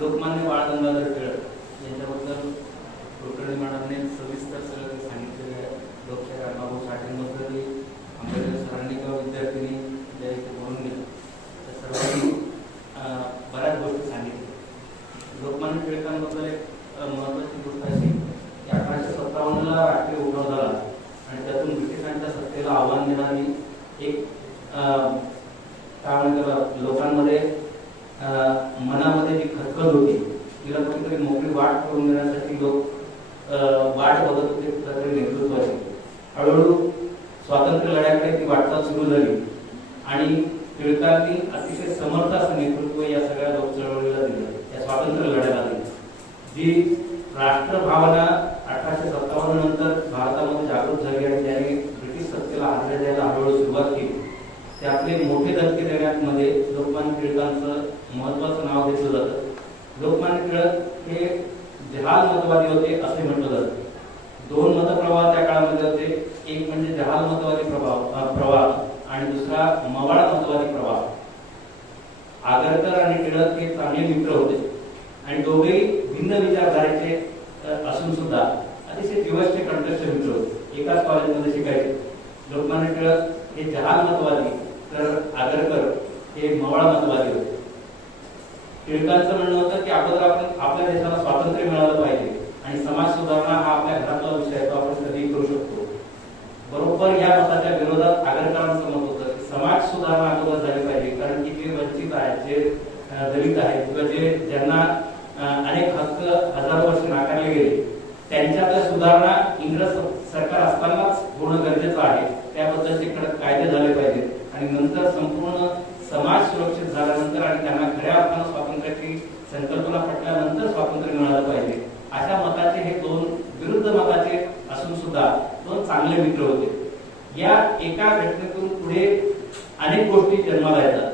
लोकमान्य बाळ गंगाधर टिळक यांच्याबद्दल कुलकर्णी मॅडमने सविस्तर सगळं सांगितलेलं आहे. डॉक्टर अण्णाभाऊ साठेंबद्दलही आंबेडकर सरांनी किंवा विद्यार्थ्यांनी ज्या इथे बोलून घेतलं त्या सर्वांनी अ, बऱ्याच गोष्टी सांगितल्या लोकमान्य टिळकांबद्दल एक अ, महत्त्वाची गोष्ट अशी की अठराशे सत्तावन्नला राष्ट्रीय उठाव झाला आणि त्यातून ब्रिटिशांच्या सत्तेला आव्हान देणारी एक अ, काय म्हणतात लोकांमध्ये अ, मनामध्ये जी खतखत होती तिला कुठेतरी मोकळी वाट करून देण्यासाठी लोक अ, वाट बघत होते कुठेतरी नेतृत्वाची हळूहळू स्वातंत्र्य लढ्याकडे ती वाटचाल सुरू झाली आणि टिळकांनी अतिशय समर्थ असं नेतृत्व या सगळ्या लोक चळवळीला दिलं. या स्वातंत्र्य लढ्याला दिलं. जी राष्ट्रभावना अठराशे सत्तावन्न नंतर भारतामध्ये जागृत झाली आणि त्यांनी ब्रिटिश सत्तेला हातऱ्या द्यायला हळूहळू सुरुवात केली. त्यातले मोठे धक्के देण्यामध्ये लोकमान्य टिळकांचं महत्वाचं नाव घेतलं जातं. लोकमान्य टिळक हे जहाल मतवादी होते असे म्हटलं जातं. दोन मतप्रवाह त्या काळामध्ये होते. एक म्हणजे जहाल मतवादी प्रभाव प्रवाह. आणि दुसरा मवाळ मतवादी प्रवाह आगरकर आणि टिळक हे चांगले मित्र होते. आणि दोघेही भिन्न विचारधारेचे असून सुद्धा अतिशय दिवसचे कंटस्थ मित्र होते. एकाच कॉलेजमध्ये शिकायचे. लोकमान्य टिळक हे जहाल मतवादी तर आगरकर हे मवाळ मतवादी होते. टिळकांचं म्हणणं होतं की अगोदर आपण आपल्या देशाला स्वातंत्र्य मिळालं पाहिजे आणि समाज सुधारणा हा आपल्या घरातला विषय आहे तो आपण कधीही करू शकतो. बरोबर या मताच्या विरोधात आगरकरांचं मत समाज सुधारणा अगोदर झाली पाहिजे. कारण की जे वंचित आहेत जे दलित आहेत किंवा जे ज्यांना अनेक हक्क हजारो वर्ष नाकारले गेले त्यांच्यातल्या सुधारणा इंग्रज सरकार असतानाच होणं गरजेचं आहे. त्याबद्दलचे कडक कायदे झाले पाहिजेत. आणि नंतर संपूर्ण समाज सुरक्षित झाल्यानंतर आणि त्यांना खऱ्या अर्थानं स्वातंत्र्याची संकल्पना पटल्यानंतर स्वातंत्र्य मिळालं पाहिजे. अशा मताचे हे दोन विरुद्ध मताचे असून सुद्धा दोन चांगले मित्र होते. या एका घटनेतून पुढे अनेक गोष्टी जन्माला येतात.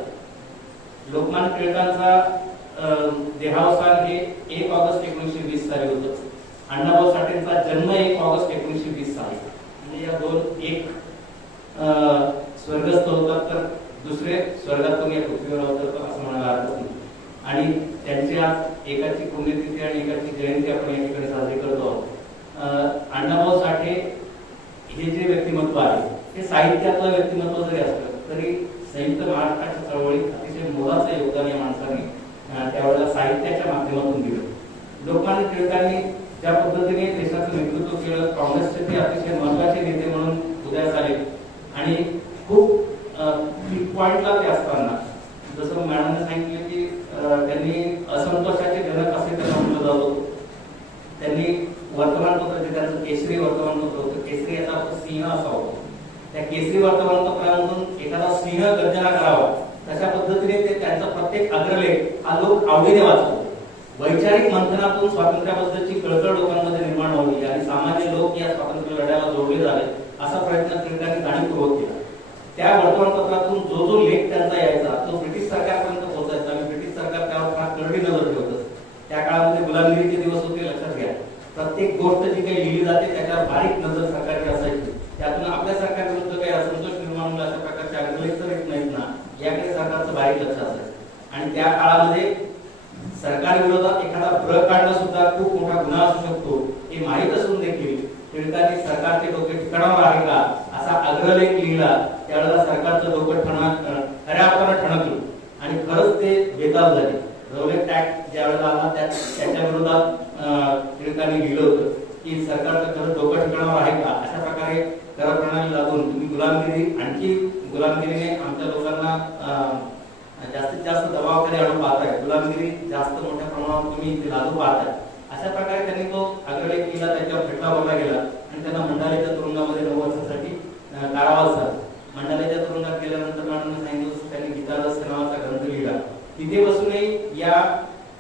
लोकमान टिळकांचा अं, देहावसान हे एक ऑगस्ट एकोणीसशे वीस साली होतं. अण्णाभाऊ साठेंचा जन्म एक ऑगस्ट एकोणीसशे वीस साली. म्हणजे या दोन एक स्वर्गस्थ होतात तर दुसरे स्वर्गातून या पृथ्वीवर अवतरतात असं म्हणायला हरकत नाही. आणि त्यांची आज एकाची पुण्यतिथी आणि एकाची जयंती आपण या ठिकाणी साजरी करतो आहोत. अं, अण्णाभाऊ साठे हे जे व्यक्तिमत्व आहे हे साहित्यातलं व्यक्तिमत्व जरी असलं तरी संयुक्त महाराष्ट्राच्या चळवळीत अतिशय मोलाचं योगदान या माणसाने त्यावेळेला साहित्याच्या माध्यमातून दिलं. लोकमान्य टिळकांनी ज्या पद्धतीने देशाचं नेतृत्व केलं काँग्रेसचे ते अतिशय महत्त्वाचे नेते म्हणून उदयास आले. आणि खूप पीक पॉइंटला ते असताना जसं मॅडमने सांगितलं की अं, त्यांनी असंतोषाचे जनक असे त्यांना म्हटलं जात होतं त्यांनी वर्तमानपत्र जे त्यांचं केसरी वर्तमानपत्र होतं केसरी याचा अर्थ सिंह असा होता त्या केसरी वर्तमानपत्रामधून एखादा सिंह गर्जना करावा तशा पद्धतीने ते त्यांचा प्रत्येक अग्रलेख लोक आवडीने वाचतो. वैचारिक मंथनातून स्वातंत्र्याबद्दलची कळकळ लोकांमध्ये निर्माण व्हावी आणि सामान्य लोक या स्वातंत्र्य लढ्याला जोडले जावे असा प्रयत्न टिळकांनी जाणीवपूर्वक केला. त्या वर्तमानपत्रातून जो जो लेख त्यांचा यायचा तो ब्रिटिश सरकारपर्यंत पोहोचायचा आणि ब्रिटिश सरकार त्यावर फार करडी नजर ठेवत त्या काळामध्ये गुलामगिरीचे दिवस होते लक्षात घ्या. प्रत्येक गोष्ट जी काही लिहिली जाते त्याच्यावर बारीक नजर सरकारची असायची. त्यातून आपल्या सरकारविरुद्ध काही असंतोष निर्माण होईल अशा प्रकारचे अग्रलेख तर येत नाहीत ना? याकडे सरकारचं बारीक लक्ष असायचं. आणि त्या काळामध्ये सरकार विरोधात एखादा भ्र काढणं सुद्धा खूप मोठा गुन्हा असू शकतो. हे माहीत असून देखील टिळकांनी सरकारचे डोके ठिकाणावर आहे का असा अग्रलेख लिहिला त्यावेळेला सरकारचं डोकं ठणा खऱ्या अर्थानं ठणकलं. आणि खरंच ते बेताब झाले. रवलेट टॅक्स ज्या वेळेला आला त्या त्याच्या विरोधात अं, टिळकांनी लिहिलं होतं की सरकारचं खरंच डोकं ठिकाणावर आहे का? अशा प्रकारे कर प्रणाली लागून तुम्ही गुलामगिरी आणखी गुलामगिरीने आमच्या लोकांना जास्तीत जास्त दबावाखाली आणून पाहताय. गुलामगिरी जास्त मोठ्या प्रमाणावर तुम्ही इथे लादू पाहताय. अशा प्रकारे त्यांनी तो आग्रलेख केला त्याच्यावर खटला भरला गेला आणि त्यांना मंडालेच्या तुरुंगामध्ये नऊ वर्षासाठी कारावास झाला. मंडालेच्या तुरुंगात गेल्यानंतर मॅडमने सांगितलं त्यांनी गीतारस नावाचा ग्रंथ लिहिला. तिथे बसूनही या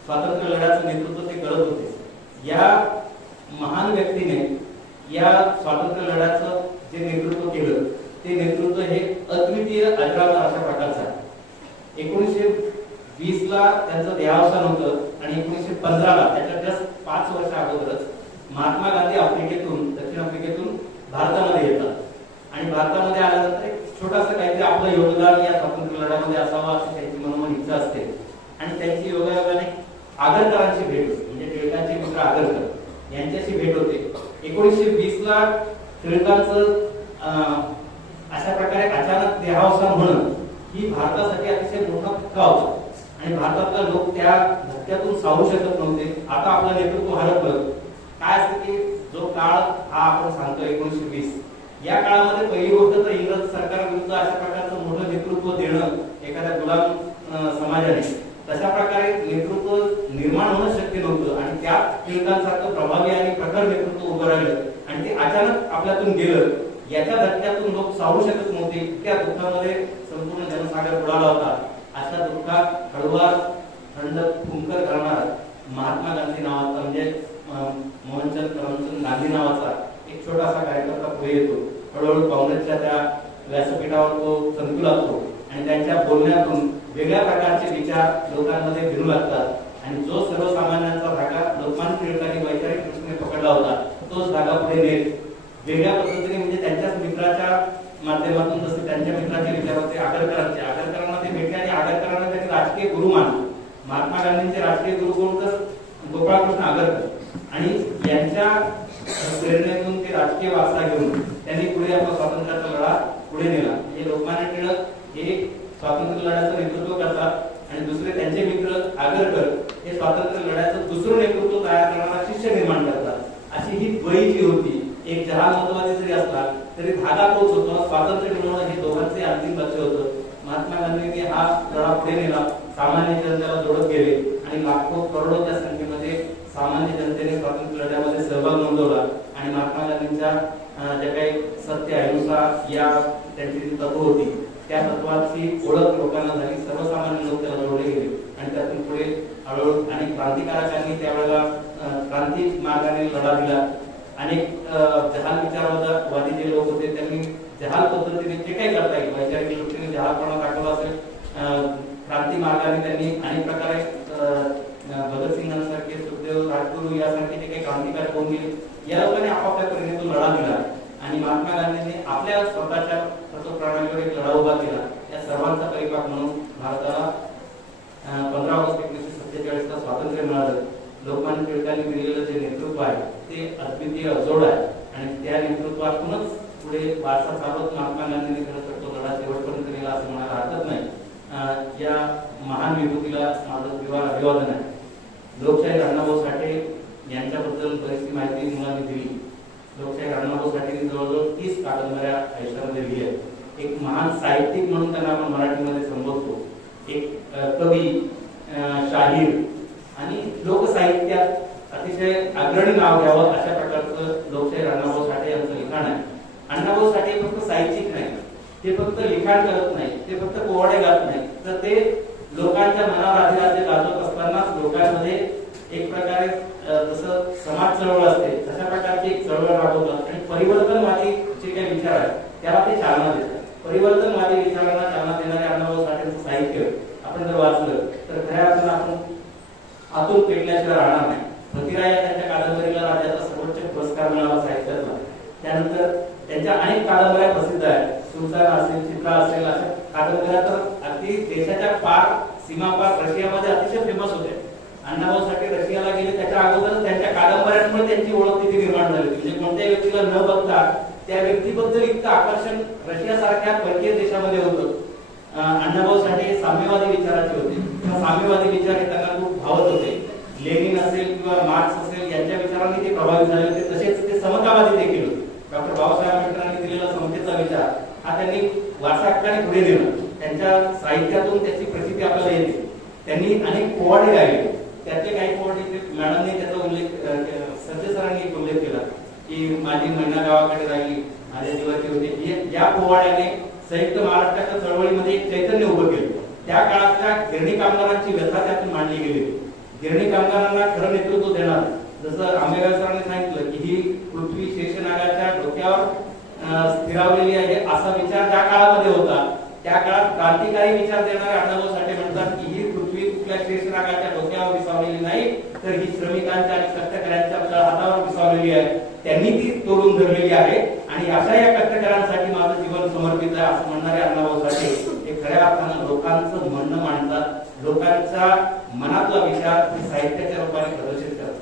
स्वातंत्र्य लढ्याचं नेतृत्व ते करत होते. या महान व्यक्तीने या स्वातंत्र्य लढ्याचं जे नेतृत्व केलं ते नेतृत्व हे अद्वितीय अजरामर अशा प्रकारचं आहे. एकोणीसशे वीस ला त्यांचं देहावसान होतं आणि एकोणीसशे पंधरा ला त्याच्या जस्ट पाच वर्ष अगोदरच महात्मा गांधी आफ्रिकेतून दक्षिण आफ्रिकेतून भारतामध्ये येतात. आणि भारतामध्ये आल्यानंतर एक छोटस काहीतरी आपलं योगदान या स्वातंत्र्य लढ्यामध्ये असावं अशी त्यांची मनोमन इच्छा असते. आणि त्यांची योगायोगाने आगरकरांची भेट होते म्हणजे टिळकांचे मित्र आगरकर यांच्याशी भेट होते. एकोणीसशे वीस ला टिळकांचं अं, अशा प्रकारे अचानक देहावसान होणं ही भारतासाठी अतिशय मोठा धक्का होता. आणि भारतातला लोक त्या धक्क्यातून सावू शकत नव्हते. आता आपलं नेतृत्व हरपलं. काय असतं की जो काळ हा आपण सांगतो एकोणीशे वीस. या काळामध्ये पहिली गोष्ट तर इंग्रज सरकारविरुद्ध अशा प्रकारचं मोठं नेतृत्व देणं एखाद्या गुलाम समाजाने. तशा प्रकारे नेतृत्व निर्माण होणं शक्य नव्हतं. आणि त्या टिळकांसारखं प्रभावी आणि प्रखर नेतृत्व उभं राहिलं. आणि ते अचानक आपल्यातून गेलं. याच्या धक्क्यातून लोक सावरू शकत नव्हते. त्या दुःखामध्ये संपूर्ण जनसागर बुडाला होता. अशा दुःखात हळुवार थंड फुंकर करणार महात्मा गांधी नावाचा म्हणजे मोहनचंद करमचंद गांधी नावाचा एक छोटासा कार्यकर्ता पुढे येतो. हळूहळू काँग्रेसच्या त्या व्यासपीठावर तो संकुल असतो आणि त्यांच्या बोलण्यातून वेगळ्या प्रकारचे विचार लोकांमध्ये भिनू लागतात. आणि जो सर्वसामान्यांचा धागा लोकमान्य टिळकांनी वैचारिक दृष्टीने पकडला होता तोच धागा पुढे नेत वेगळ्या पद्धतीने म्हणजे त्यांच्याच मित्राच्या माध्यमातून जसे त्यांच्या मित्राचे विचार होते आगरकरांचे. आगरकरांना ते भेटले आणि आगरकरांना त्यांनी राजकीय गुरु मानले. महात्मा गांधींचे राजकीय गुरु कोण तर? गोपाळकृष्ण आगरकर. आणि यांच्या प्रेरणेतून ते राजकीय वारसा घेऊन त्यांनी पुढे आपला स्वातंत्र्याचा लढा पुढे नेला. म्हणजे लोकमान्य टिळक हे स्वातंत्र्य लढ्याचं नेतृत्व करतात आणि दुसरे त्यांचे मित्र आगरकर हे स्वातंत्र्य लढ्याचं दुसरं नेतृत्व तयार करणारा शिष्य निर्माण करतात. अशी ही द्वयी जी होती एक जहाल मतवादी जरी असला तरी धागा तोच होतो. स्वातंत्र्य मिळवणं हे दोघांचे अंतिम लक्ष होतं. महात्मा गांधींनी हा लढा पुढे नेला. सामान्य जनतेला जोडत गेले आणि लाखो करोडोच्या संख्येमध्ये सामान्य जनतेने स्वातंत्र्य लढ्यामध्ये सहभाग नोंदवला. आणि महात्मा गांधींच्या ज्या काही सत्य अहिंसा या त्यांची जी तत्व होती त्या तत्वाची ओळख लोकांना झाली. सर्वसामान्य लोक त्याला जोडले गेले. आणि त्यातून पुढे हळूहळू आणि क्रांतिकारकांनी त्यावेळेला क्रांती मार्गाने लढा दिला. अनेक जहाल विचारवादी जे लोक होते त्यांनी जहाल पद्धतीने जे काही करता येईल वैचारिक दृष्टीने जहालपणा दाखवला असेल क्रांती मार्गाने त्यांनी अनेक प्रकारे अं, भगतसिंगांसारखे सुखदेव राजगुरू यासारखे जे काही क्रांतिकारी होऊन गेले या लोकांनी आपापल्या परीने लढा दिला. आणि महात्मा गांधींनी आपल्या स्वतःच्या तत्वप्रणालीवर एक लढा उभा केला. या सर्वांचा परिपाक म्हणून भारताला पंधरा ऑगस्ट एकोणीसशे सत्तेचाळीस ला स्वातंत्र्य मिळालं. लोकमान्य टिळकांनी दिलेलं जे नेतृत्व आहे ते अद्वितीय अजोड आहे. आणि त्या नेतृत्वातूनच पुढे वारसा चालवत महात्मा गांधींनी खरं तर तो लढा शेवटपर्यंत नेला असं म्हणायला हरकत नाही. या महान विभूतीला माझं विवाह अभिवादन आहे. लोकशाही अण्णाभाऊ साठे यांच्याबद्दल बरीचशी माहिती मुलांनी दिली. लोकशाही अण्णाभाऊ साठेंनी जवळजवळ तीस कादंबऱ्या आयुष्यामध्ये लिहिल्या. एक महान साहित्यिक म्हणून त्यांना आपण मराठीमध्ये संबोधतो. एक कवी शाहीर लोकसाहित्यात अतिशय अग्रणी नाव घ्यावं अशा प्रकारचं लोकशाहीर अण्णाभाऊ साठे यांचं लिखाण आहे. अण्णाभाऊ साठे फक्त साहित्यिक नाही ते फक्त लिखाण करत नाही ते फक्त पोवाडे गात नाही तर ते लोकांच्या मनावर आधी गाजवत असतानाच लोकांमध्ये एक प्रकारे जसं समाज चळवळ असते तशा प्रकारची एक चळवळ राबवतात आणि परिवर्तनवादी जे काही विचार आहेत त्याला ते चालना देतात. परिवर्तनवादी विचारांना चालना देणारे अण्णाभाऊ साठेंचं साहित्य आपण जर वाचलं तर खऱ्या अर्थानं आपण आतून पेटल्याशिवाय राहणार नाही. प्रतिराय या त्यांच्या कादंबरीला राज्याचा सर्वोच्च पुरस्कार मिळाला साहित्यातला त्यानंतर त्यांच्या अनेक कादंबऱ्या प्रसिद्ध आहेत. सुलतान असेल चित्रा असेल अशा कादंबऱ्या तर अगदी देशाच्या पार सीमापार रशियामध्ये अतिशय फेमस होते अण्णाभाऊ साठे रशियाला गेले त्याच्या अगोदर त्यांच्या कादंबऱ्यांमुळे त्यांची ओळख तिथे निर्माण झाली म्हणजे कोणत्याही व्यक्तीला न बघता त्या व्यक्तीबद्दल इतकं आकर्षण रशियासारख्या परकीय देशामध्ये होतं. अण्णाभाऊ साठे साम्यवादी विचाराचे होते. साम्यवादी विचार हे धावत होते. लेनिन असेल किंवा मार्क्स असेल यांच्या विचारांनी ते प्रभावित झाले होते. तसेच ते समतावादी देखील होते. डॉक्टर बाबासाहेब आंबेडकरांनी दिलेला समतेचा विचार हा त्यांनी वारसा पुढे नेला. त्यांच्या साहित्यातून त्याची प्रसिद्धी आपल्याला येते. त्यांनी अनेक पोवाडे गायले. त्यातले काही पोवाडे इथे मॅडमने त्याचा उल्लेख अ, संजय सरांनी उल्लेख केला की माझी महिना गावाकडे राहिली माझ्या जीवाची होते. हे- या पोवाड्याने संयुक्त महाराष्ट्राच्या चळवळीमध्ये एक चैतन्य उभं केलं. त्या काळातल्या गिरणी कामगारांची व्यथा त्यातून मांडली गेली गिरणी कामगारांना खरं नेतृत्व देणार जसं आंबेगाव सरांनी सांगितलं की ही पृथ्वी शेषनागाच्या डोक्यावर स्थिरावलेली आहे असा विचार त्या काळामध्ये होता त्या काळात क्रांतिकारी विचार देणारे अण्णाभाऊ साठे म्हणतात की ही पृथ्वी कुठल्या शेषनागाच्या डोक्यावर विसावलेली नाही तर ही श्रमिकांच्या आणि कष्टकऱ्यांच्या हातावर विसावलेली आहे. त्यांनी ती तोडून धरलेली आहे. आणि अशा या कष्टकऱ्यांसाठी माझं जीवन समर्पित आहे असं म्हणणारे अण्णाभाऊ साठे खऱ्या अर्थानं लोकांचं म्हणणं मांडतात लोकांच्या मनातला विचार साहित्याच्या रूपाने प्रदर्शित करतात.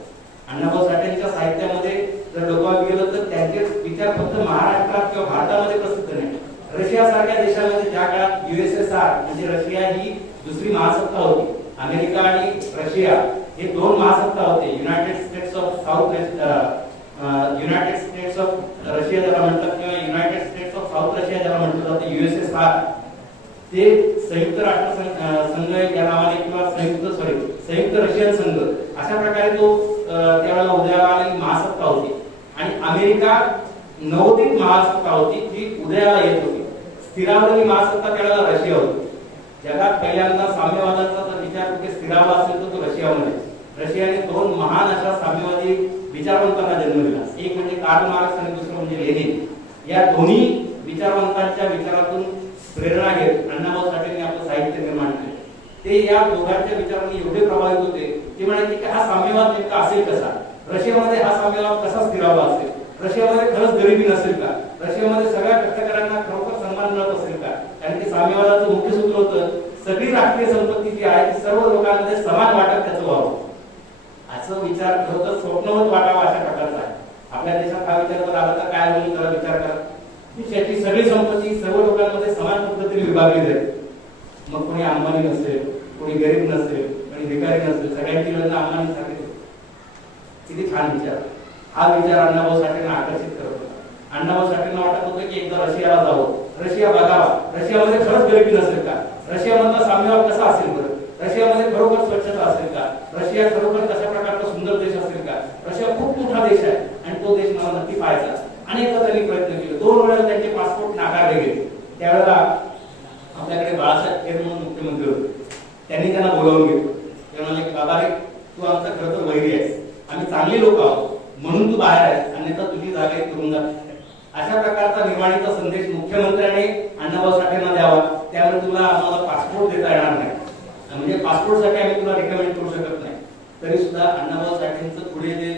अण्णाभाऊ साठेंच्या साहित्यामध्ये जर डोकावं गेलं तर त्यांचे विचार फक्त महाराष्ट्रात किंवा भारतामध्ये प्रसिद्ध नाही रशिया सारख्या देशामध्ये ज्या काळात युएसएसआर म्हणजे रशिया ही दुसरी महासत्ता होती अमेरिका आणि रशिया हे दोन महासत्ता होते United States of South United States of Russia ज्याला म्हणतात किंवा United States of South Russia ज्याला म्हटलं जातं युएसएसआर ते संयुक्त राष्ट्र संघ अं, संघ या नावाने किंवा संयुक्त सॉरी संयुक्त रशियन संघ अशा प्रकारे तो त्यावेळेला उदयाला आलेली महासत्ता होती. आणि अमेरिका नवोदित महासत्ता होती जी उदयाला येत होती. स्थिरावलेली महासत्ता त्यावेळेला रशिया होती. जगात पहिल्यांदा साम्यवादाचा जर विचार कुठे स्थिरावला असेल तर तो रशियामध्ये रशियाने दोन महान अशा साम्यवादी विचारवंतांना जन्म दिला. एक म्हणजे कार्ल मार्क्स आणि दुसरं म्हणजे लेनिन. या दोन्ही विचारवंतांच्या विचारातून प्रेरणा घेत अण्णाभाऊ साठेंनी आपलं साहित्य निर्माण केले. ते या दोघांच्या विचारांनी एवढे प्रभावित होते ते म्हणाले की हा साम्यवाद नेमका असेल कसा? रशियामध्ये हा साम्यवाद कसा स्थिरावा असेल? रशियामध्ये खरंच गरिबी नसेल का? रशियामध्ये सगळ्या कष्टकऱ्यांना खरोखर सन्मान मिळत असेल का? कारण की साम्यवादाचं मुख्य सूत्र होतं सगळी राष्ट्रीय संपत्ती जी आहे ती सर्व लोकांमध्ये समान वाटप त्याचं व्हावं. असं विचार खरं स्वप्नवत वाटावा अशा प्रकारचा आहे. आपल्या देशात हा विचार जर आला तर काय होईल जरा विचार करा? त्याची सगळी संपत्ती सर्व लोकांमध्ये समान पद्धतीने विभागली जाईल. मग कोणी अंबानी नसेल कोणी गरीब नसेल कोणी भिकारी नसेल सगळ्यांची लग्न अंबानी सारखे किती छान विचार. हा विचार अण्णाभाऊ साठेंना आकर्षित करत होता. अण्णाभाऊ साठेंना वाटत होतं की एकदा रशियाला जावं. रशिया बघावा. रशियामध्ये खरंच गरिबी नसेल का? रशियामधला साम्यवाद कसा असेल बरं? रशियामध्ये खरोखर स्वच्छता असेल का? रशिया खरोखर कशा प्रकारचा सुंदर देश असेल का? रशिया खूप मोठा देश आहे आणि तो देश मला नक्की पाहायचा अनेकदा त्यांनी प्रयत्न केले. दोन वेळेला त्यांचे पासपोर्ट नाकारले गेले. त्यावेळेला आपल्याकडे बाळासाहेब खेर म्हणून मुख्यमंत्री होते. त्यांनी त्यांना बोलावून घेतलं. ते म्हणाले बाबा रे तू आमचा खरं तर वैरी आहेस. आम्ही चांगली लोक आहोत. म्हणून तू बाहेर आहेस. अन्यथा तुझी जागा आहे तुरुंगात अशा प्रकारचा निर्वाणीचा संदेश मुख्यमंत्र्याने अण्णाभाऊ साठेंना द्यावा. त्यामुळे तुला आम्हाला पासपोर्ट देता येणार नाही. म्हणजे पासपोर्टसाठी आम्ही तुला रिकमेंड करू शकत नाही. तरी सुद्धा अण्णाभाऊ साठेंचं पुढे जे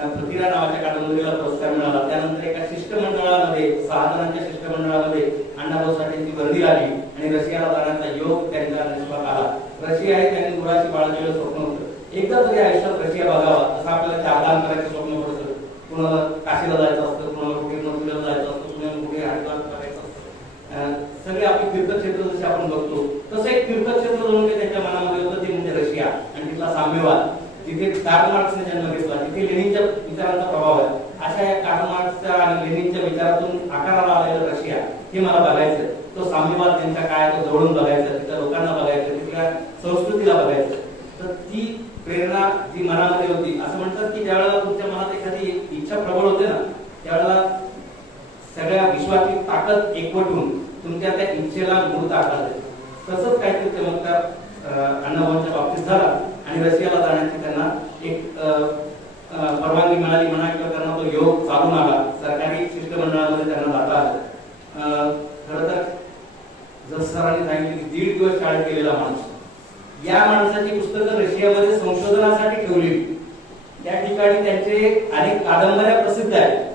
पृथ्वीरा नावाच्या कादंबरीला पुरस्कार मिळाला. त्यानंतर एका शिष्टमंडळामध्ये सहा जणांच्या शिष्टमंडळामध्ये अण्णाभाऊ साठेंची वर्दी आली आणि रशियाला जाण्याचा योग त्यांच्या नशिबात आला. रशिया हे त्यांनी मुळाशी बाळगलेलं स्वप्न होतं. एकदा तरी आयुष्यात रशिया बघावा असं आपल्याला चारदान करायचं स्वप्न पडतं कुणाला काशीला जायचं असतं कुणाला कुठे नोकरीला जायचं असतं कुणाला कुठे हरिद्वार करायचं असतं. सगळे आपले तीर्थक्षेत्र जसे आपण बघतो तसं एक तीर्थक्षेत्र जणू काही त्यांच्या मनामध्ये होतं ते म्हणजे रशिया. आणि तिथला साम्यवाद. तिथे कार्ल मार्क्सने जन्म घेतला तिथे लेनिनच्या विचारांचा प्रभाव आहे. अशा या कार्ल मार्क्सच्या आणि लेनिनच्या विचारातून आकाराला आलेलं रशिया हे मला बघायचं तो साम्यवाद त्यांचा काय तो जोडून बघायचं तिथल्या लोकांना बघायचं तिथल्या संस्कृतीला बघायचं तर ती प्रेरणा जी मनामध्ये होती असं म्हणतात की ज्यावेळेला तुमच्या मनात एखादी इच्छा प्रबळ होते ना त्यावेळेला सगळ्या विश्वाची ताकद एकवटून तुमच्या त्या इच्छेला मूळ ताकद आहे. तसंच काहीतरी चमत्कार अं, अण्णाभाऊंच्या बाबतीत झाला आणि रशियाला जाण्याची एक परवानगी मिळाली म्हणा किंवा त्यांना तो योग चालून आला सरकारी शिष्टमंडळामध्ये त्यांना जाता आलं. अं, खरं तर जसं सरांनी सांगितलं की दीड दिवस शाळेत गेलेला माणूस या माणसाची पुस्तकं रशियामध्ये संशोधनासाठी ठेवली. त्या ठिकाणी त्यांचे अनेक कादंबऱ्या प्रसिद्ध आहेत.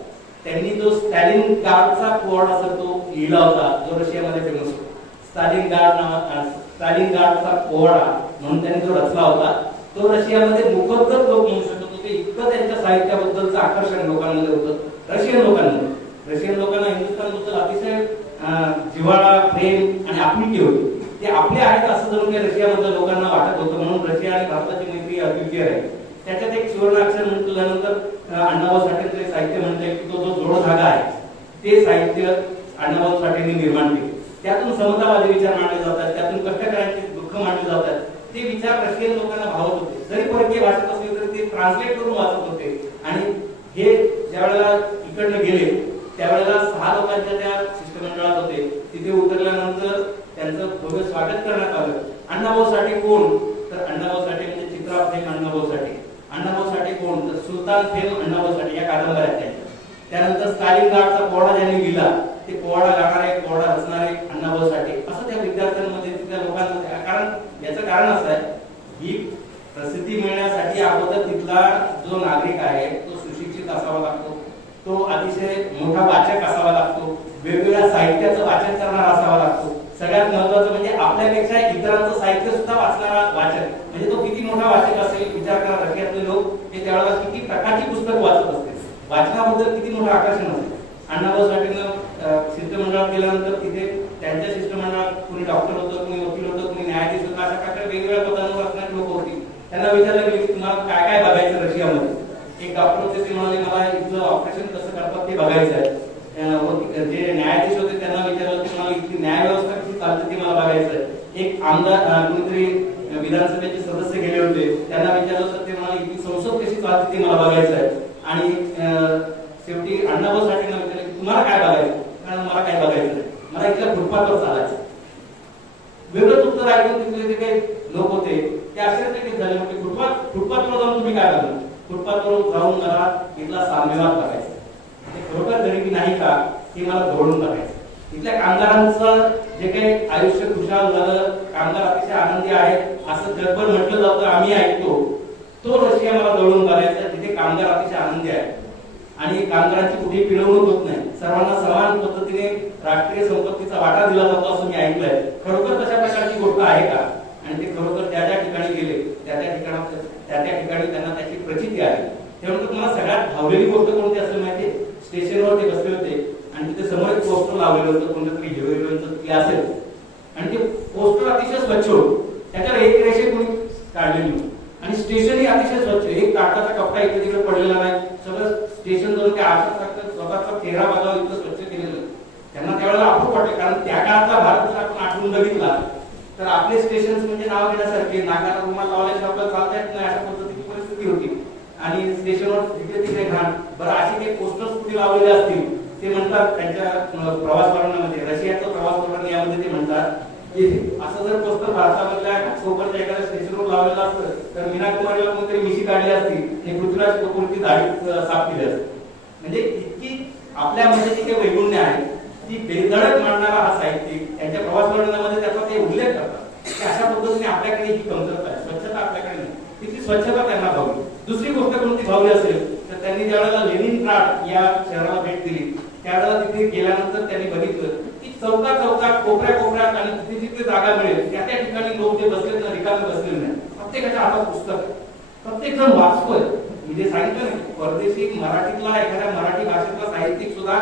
त्यांनी जो स्टॅलिन गार्डचा कोड असं तो लिहिला होता जो रशियामध्ये फेमस होता. स्टालिन गार्ड नावा स्टालिन गार्डचा पोवाडा म्हणून त्यांनी जो रचला होता. तो रशियामध्ये मुखोद्गत लोक म्हणू शकत होते. इतकं त्यांच्या साहित्याबद्दलचं आकर्षण लोकांमध्ये होतं. रशियन लोकांमध्ये. रशियन लोकांना हिंदुस्थानबद्दल अतिशय जिव्हाळा प्रेम आणि आपुलकी होती. ते आपले आहेत असं जणू काही रशियामधल्या लोकांना वाटत होतं. म्हणून रशिया आणि भारताची मैत्री अद्वितीय आहे. त्याच्यात एक सुवर्णाक्षर म्हटल्यानंतर अण्णाभाऊ साठेंचे साहित्य म्हणते की तो जो जोड धागा आहे ते साहित्य अण्णाभाऊ साठेंनी निर्माण केले. त्यातून समतावादी विचार मांडले जातात. त्यातून कष्टकऱ्यांची दुःख दुःख मांडले जातात. ते विचार रशियन लोकांना भावत होते. जरी परकीय भाषेत असले तरी ते ट्रान्सलेट करून वाचत होते. आणि हे ज्या वेळेला इकडनं गेले त्यावेळेला सहा लोकांच्या त्या शिष्टमंडळात होते. तिथे उतरल्यानंतर त्यांचं भव्य स्वागत करण्यात आलं. अण्णाभाऊ साठे कोण? तर अण्णाभाऊ साठे म्हणजे चित्रा फेम अण्णाभाऊ साठे. अण्णाभाऊ साठे कोण? तर सुलतान फेम अण्णाभाऊ साठे या कादंबऱ्या त्यानंतर त्यांच्या त्यानंतर स्टालिनग्राडचा पोवाडा ज्यांनी लिहिला ते पोवाडा गाणारे पोवाडा रचणारे अण्णाभाऊ साठे. असं त्या विद्यार्थ्यांमध्ये तिथल्या लोकांमध्ये कारण याचं कारण असं आहे ही प्रसिद्धी मिळण्यासाठी अगोदर तिथला जो नागरिक आहे तो सुशिक्षित असावा लागतो. तो अतिशय मोठा वाचक असावा लागतो. वेगवेगळ्या साहित्याचं वाचन करणारा असावा लागतो. सगळ्यात महत्वाचं म्हणजे आपल्यापेक्षा इतरांचं साहित्य सुद्धा वाचणारा वाचक. म्हणजे तो किती मोठा वाचक असेल विचार करा रशियातले लोक हे त्यावेळेला किती प्रकारची पुस्तकं वाचत असते वाचनाबद्दल किती मोठं आकर्षण असते अण्णाभाऊ साठेनं अं, शिष्टमंडळात गेल्यानंतर तिथे त्यांच्या सिस्टमांना कुणी डॉक्टर होतं कुणी वकील होतं कुणी न्यायाधीश होतं अशा प्रकारे वेगवेगळ्या पदांवर असणारी लोक होती. त्यांना विचारलं की तुम्हाला काय काय बघायचं रशियामध्ये? एक डॉक्टर होते ते म्हणाले मला इथलं ऑपरेशन कसं करतात ते बघायचं आहे. जे न्यायाधीश होते त्यांना विचारलं की मला इथली न्याय व्यवस्था कशी चालते ते मला बघायचं आहे. एक आमदार कोणीतरी विधानसभेचे सदस्य गेले होते त्यांना विचारलं तर ते म्हणाले इथली संसद कशी चालते ते मला बघायचं आहे. आणि अं, शेवटी अण्णाभाऊ साठेंना विचारलं की तुम्हाला काय बघायचं कारण मला काय बघायचं आहे? मला इथल्या फुटपाथवर चालायचं. वेगळंच उत्तर ऐकून तिथले जे काही लोक होते ते आश्चर्यचकित झाले म्हणजे फुटपाथ फुटपाथवर जाऊन तुम्ही काय करणार? फुटपाथवर जाऊन मला इथला साम्यवाद करायचा ते खरोखर गरीबी नाही का हे मला धोडून बघायचं इथल्या कामगारांचं जे काही आयुष्य खुशाल झालं कामगार अतिशय आनंदी आहेत असं जगभर म्हटलं जातं आम्ही ऐकतो तो रशिया मला जवळून करायचा तिथे कामगार अतिशय आनंदी आहेत. आणि कामगारांची कुठेही पिळवणूक होत नाही. सर्वांना समान पद्धतीने राष्ट्रीय संपत्तीचा वाटा दिला जातो असं मी ऐकलंय. खरोखर तशा प्रकारची गोष्ट आहे का? आणि ते खरोखर त्या त्या ठिकाणी गेले त्या त्या ठिकाणी त्या त्या ठिकाणी त्यांना त्याची प्रचिती आहे. त्यानंतर तुम्हाला सगळ्यात भावलेली गोष्ट कोणती असेल माहिती स्टेशनवर ते बसले होते आणि तिथे समोर एक पोस्टर लावलेलं होतं कोणतं तरी हिरो हिरोईनचं ते असेल. आणि ते पोस्टर अतिशय स्वच्छ होतं. त्याच्यावर एक रेषे कोणी काढलेली नव्हती. आणि स्टेशनही अतिशय स्वच्छ एक कागदाचा कपडा इकडे तिकडे पडलेला नाही. सगळं स्टेशन जाऊन ते आरशात स्वतःचा तेरा बघावा इतकं स्वच्छ केलेलं. त्यांना त्यावेळेला अप्रूप वाटलं कारण त्या काळातला भारत जर आपण आठवून बघितला तर आपले स्टेशन म्हणजे नाव घेण्यासारखे नाकाला रुमाल लावल्याशिवाय आपल्याला चालता येत नाही अशा पद्धतीची परिस्थिती होती. आणि स्टेशनवर तिथे तिथे घाण. बरं असे काही पोस्टर्स कुठे लावलेले असतील ते म्हणतात त्यांच्या प्रवास वर्णनामध्ये रशियाचा प्रवास वर्णन यामध्ये ते म्हणतात. असं जर पोस्टर भारतामधल्या सोबत एखाद्या स्टेशनवर लावलेलं असतं तर मीना कुमारीला कोणतरी मिशी काढली असती हे पृथ्वीराज कपूरची दाढी साफ केली असते. म्हणजे इतकी आपल्यामध्ये जी काही वैगुण्य आहे ती बेधडक मांडणारा हा साहित्यिक त्यांच्या प्रवास वर्णनामध्ये त्याचा ते उल्लेख करतात. की अशा पद्धतीने आपल्याकडे ही कमतरता आहे. स्वच्छता आपल्याकडे नाही. तिथली स्वच्छता त्यांना भावली. दुसरी गोष्ट कोणती भावली असेल तर त्यांनी ज्यावेळेला लेनिन प्राट या शहराला भेट दिली त्यावेळेला तिथे गेल्यानंतर त्यांनी बघितलं की चौका चौका कोपऱ्या कोपऱ्यात आणि तिथे जिथे जागा मिळेल त्या त्या ठिकाणी लोक जे बसले तर रिकामे बसलेले नाही. प्रत्येकाच्या हातात पुस्तक आहे. प्रत्येक जण वाचतोय. मी जे सांगितलं परदेशी मराठीतला एखाद्या मराठी भाषेतला साहित्यिक सुद्धा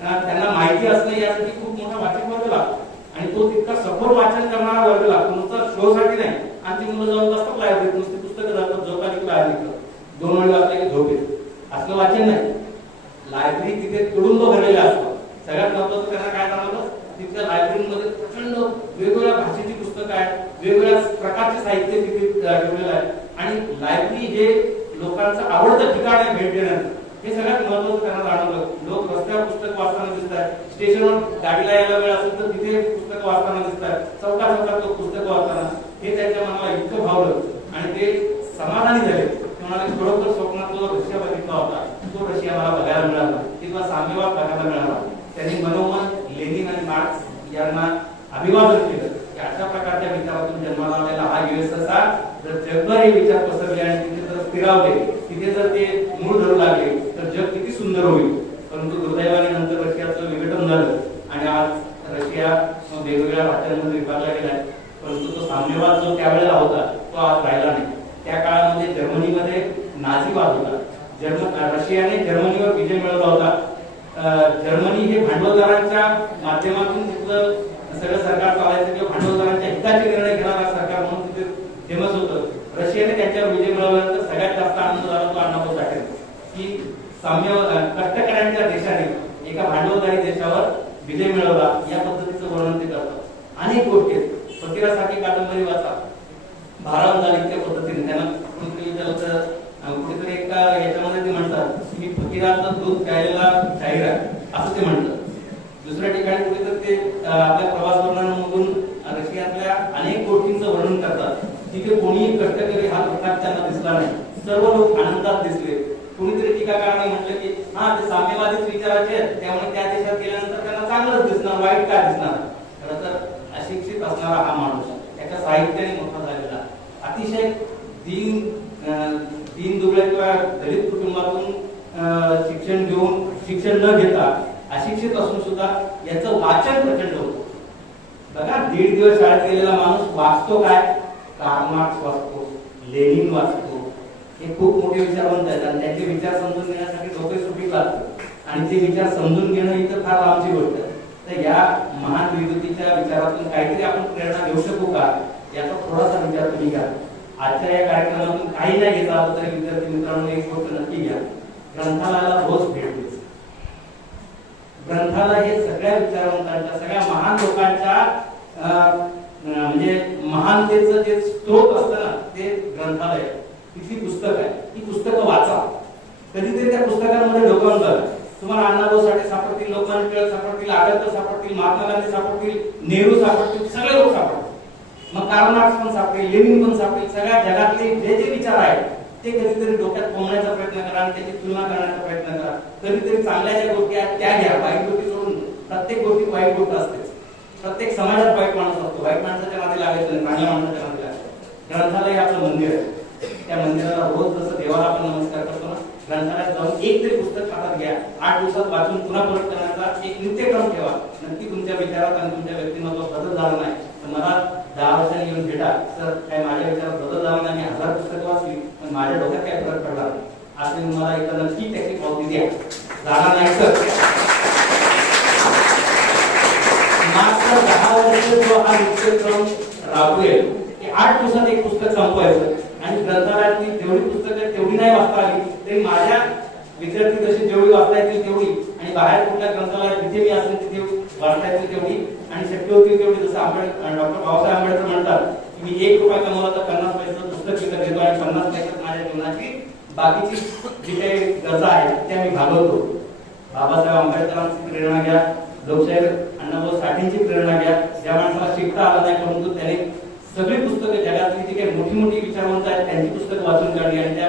त्यांना माहिती असणं यासाठी खूप मोठा वाचक वर्ग लागतो. आणि तो तितका सखोल वाचन करणारा वर्ग लागतो. नुसता शो साठी नाही. ती मुलं जाऊन बसतात लायब्ररीत नुसती पुस्तकं जातात झोपाली बाहेर निघतात दोन वेळ वाचले की झोप येते. असलं वाचन नाही. लायब्ररी तिथे तुडुंब भरलेला असतो. सगळ्यात महत्वाचं त्यांना काय जाणवलं तिथल्या लायब्ररीमध्ये प्रचंड वेगवेगळ्या भाषेची पुस्तकं आहेत वेगवेगळ्या प्रकारचे साहित्य तिथे ठेवलेलं आहे. आणि लायब्ररी हे लोकांचं आवडतं ठिकाण आहे भेट देण्याचं हे सगळ्यात महत्वाचं त्यांना जाणवलं. लोक रस्त्यावर पुस्तक वाचताना दिसतात स्टेशनवर गाडीला यायला वेळ असेल तर तिथे पुस्तक वाचताना दिसतात चौका चौकात लोक पुस्तक वाचताना. हे त्यांच्या मनाला इतकं भावलं. आणि ते समाधानी झाले. म्हणाले खरोखर स्वप्नात जो रशिया बघितला होता. तो रशिया मला बघायला मिळाला. किंवा साम्यवाद बघायला मिळाला. त्यांनी मनोमन लेनिन आणि मार्क्स यांना अभिवादन केलं. की अशा प्रकारच्या विचारातून जन्माला आलेला हा युएसएसआर जर जगभर हे विचार पसरले आणि तिथे जर स्थिरावले तिथे जर ते मूळ धरू लागले तर जग किती सुंदर होईल परंतु दुर्दैवाने नंतर रशियाचं विघटन झालं आणि आज रशिया वेगवेगळ्या राज्यांमध्ये विभागला गेलाय परंतु तो साम्यवाद जो त्यावेळेला होता तो आज राहिला नाही त्या काळामध्ये जर्मनीमध्ये नाझीवाद होता जर्मन रशियाने जर्मनीवर विजय मिळवला होता अं, जर्मनी हे भांडवलदारांच्या माध्यमातून तिथलं सगळं सरकार चालायचं किंवा भांडवलदारांच्या हिताचे निर्णय घेणारा सरकार म्हणून तिथे फेमस होतं रशियाने त्यांच्यावर विजय मिळवल्यानंतर सगळ्यात जास्त आनंद झाला तो अण्णाभाऊ साठे की साम्य अं, कष्टकऱ्यांच्या देशाने एका भांडवलदारी देशावर विजय मिळवला या पद्धतीचं वर्णन ते करतात अनेक गोष्टी आहेत फकीरासारखी कादंबरी वाचा भारावून झाली त्या पद्धतीने त्यांना कुठेतरी विचारलं तर, अं, कुठेतरी एका याच्यामध्ये ते म्हणतात दूध प्यायला जाहीर आहे असं ते म्हणतात दुसऱ्या ठिकाणी कुठेतरी ते आपल्या प्रवास वर्णनामधून रशियातल्या अनेक गोष्टींचं वर्णन करतात. तिथे कोणीही कष्टकरी हा प्रकार त्यांना दिसला नाही. सर्व लोक आनंदात दिसले. कुणीतरी टीकाकारांनी म्हटलं की हा ते साम्यवादीच विचाराचे आहेत. त्यामुळे त्या देशात गेल्यानंतर त्यांना चांगलंच दिसणार वाईट काय दिसणार? खरं तर अशिक्षित असणारा हा माणूस त्याच्या साहित्याने मोठा झालेला. अतिशय दीन दिन दीन दुबळ्या किंवा दलित कुटुंबातून शिक्षण घेऊन शिक्षण न घेता अशिक्षित असून सुद्धा याचं वाचन प्रचंड होतं. बघा दीड दिवस शाळेत गेलेला माणूस वाचतो काय? कार्ल मार्क्स वाचतो लेनिन वाचतो. हे खूप मोठे विचारवंत आहेत आणि त्यांचे विचार समजून घेण्यासाठी डोके सुटी लागतो. आणि ते विचार समजून घेणं ही तर फार लांबची गोष्ट आहे. तर या महान विभूतीच्या विचारातून काहीतरी आपण प्रेरणा घेऊ शकू का? याचा थोडासा विचार तुम्ही घ्या. आजच्या या कार्यक्रमातून काही नाही घेता तरी विद्यार्थी मित्रांनो एक गोष्ट नक्की घ्या. ग्रंथालयाला रोज भेट द्यायची ग्रंथालय हे सगळ्या विचारवंतांच्या सगळ्या महान लोकांच्या अं, म्हणजे महानतेचं जे स्त्रोत असतं ना ते ग्रंथालय. तिथली पुस्तक आहे. ती पुस्तकं वाचा. कधीतरी त्या पुस्तकांमध्ये डोकावून बघा. तुम्हाला अण्णाभाऊ साठे सापडतील लोकमान्य टिळक सापडतील आगरकर सापडतील महात्मा गांधी सापडतील नेहरू सापडतील सगळे लोक सापडतील. मग कार्ल मार्क्स पण सापडेल लेनिन पण सापडेल. सगळ्या जगातले जे जे विचार आहेत ते कधीतरी डोक्यात कोंबण्याचा प्रयत्न करा आणि त्याची तुलना करण्याचा प्रयत्न करा. कधीतरी चांगल्या ज्या गोष्टी आहेत त्या घ्या. वाईट गोष्टी सोडून प्रत्येक गोष्टी वाईट गोष्ट असतेच. प्रत्येक समाजात वाईट माणूस असतो. वाईट माणसाच्या नादी लागायचं नाही चांगल्या माणसाच्या नादी लागायचं ग्रंथालय आपलं मंदिर आहे. त्या मंदिराला रोज जसं देवाला आपण नमस्कार करतो ना ग्रंथालयात जाऊन एक तरी पुस्तक हातात घ्या. आठ दिवसात वाचून पुन्हा परत करण्याचा एक नित्यक्रम ठेवा. नक्की तुमच्या विचारात आणि तुमच्या व्यक्तिमत्वात बदल झाला नाही. तर मला दहा वर्षांनी येऊन भेटा. सर काय माझ्या विचारात बदल जाऊन नाही? हजार पुस्तकं वाचली पण माझ्या डोक्यात काय फरक पडला? नाही. असं मला एकदा नक्की त्याची पावती द्या. जाणार नाही सर. मागच्या दहा वर्ष जो हा नित्यक्रम राबवेल की आठ दिवसात एक पुस्तक संपवायचं. आणि ग्रंथालयातली जेवढी पुस्तकं तेवढी नाही वाचता आली तरी माझ्या विद्यार्थी जशी जेवढी वाचता येतील तेवढी बाहेर कुठल्या ग्रंथालयात तिथे मी असेल तिथे वाचता येतील तेवढी. आणि शक्य होतील तेवढी जसं आंबेडकर डॉक्टर बाबासाहेब आंबेडकर म्हणतात की मी एक रुपया कमवला तर पन्नास पैसे पुस्तक विकत घेतो आणि पन्नास पैसे माझ्या जीवनाची बाकीची जी काही गरजा आहेत त्या मी भागवतो. बाबासाहेब आंबेडकरांची प्रेरणा घ्या. लोकशाहीर अण्णाभाऊ साठेंची प्रेरणा घ्या. ज्या माणसाला शिकता आलं नाही परंतु त्याने सगळी पुस्तकं जगातली जी काही मोठी मोठी विचारवंत आहेत त्यांची पुस्तकं वाचून काढली आणि त्या